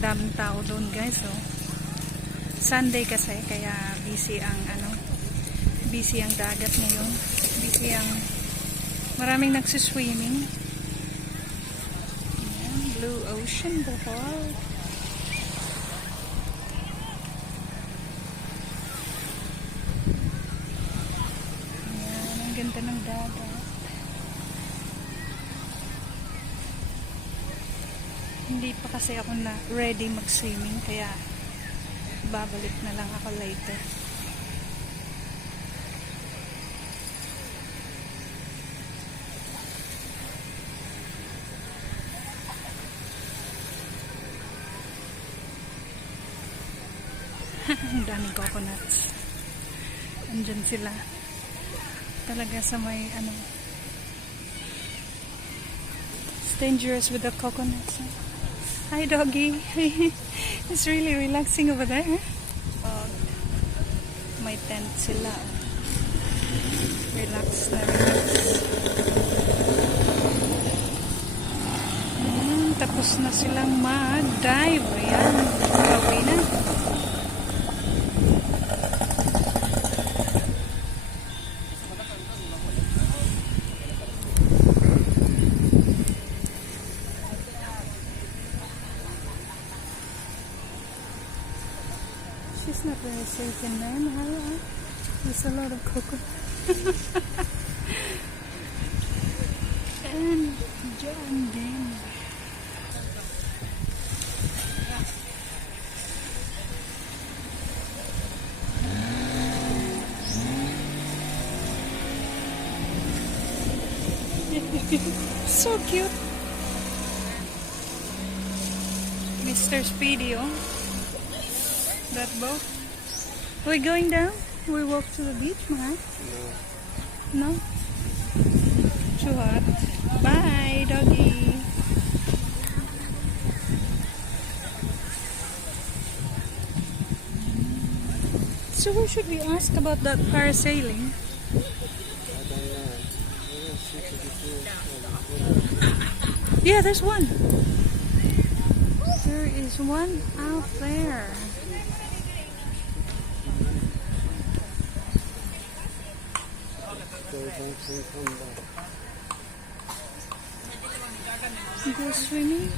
daming tao doon guys. So, Sunday kasi kaya busy ang busy ang dagat ngayon. Busy ang maraming nagsiswimming. Ayan, Blue Ocean Bohol. Ayan, ang ganda ng dagat. Hindi pa kasi ako na ready mag-swimming kaya babalik na lang ako later. Ang daming coconuts. Andyan sila. Talaga sa may it's dangerous with the coconuts. Hi doggy. It's really relaxing over there. May tent sila. Relax na relax. Tapos na silang mag-dive. Ayan. Pauwi na. She's not very safe in there, Mahalo. There's a lot of cocoa. And John din. So cute. Mr. Speedy, oh. That boat. We're going down? We walk to the beach, Mahal? No. No? Too hot. Bye, doggy. So who should we ask about that parasailing? Yeah, there's one. There is one out there. Go swimming.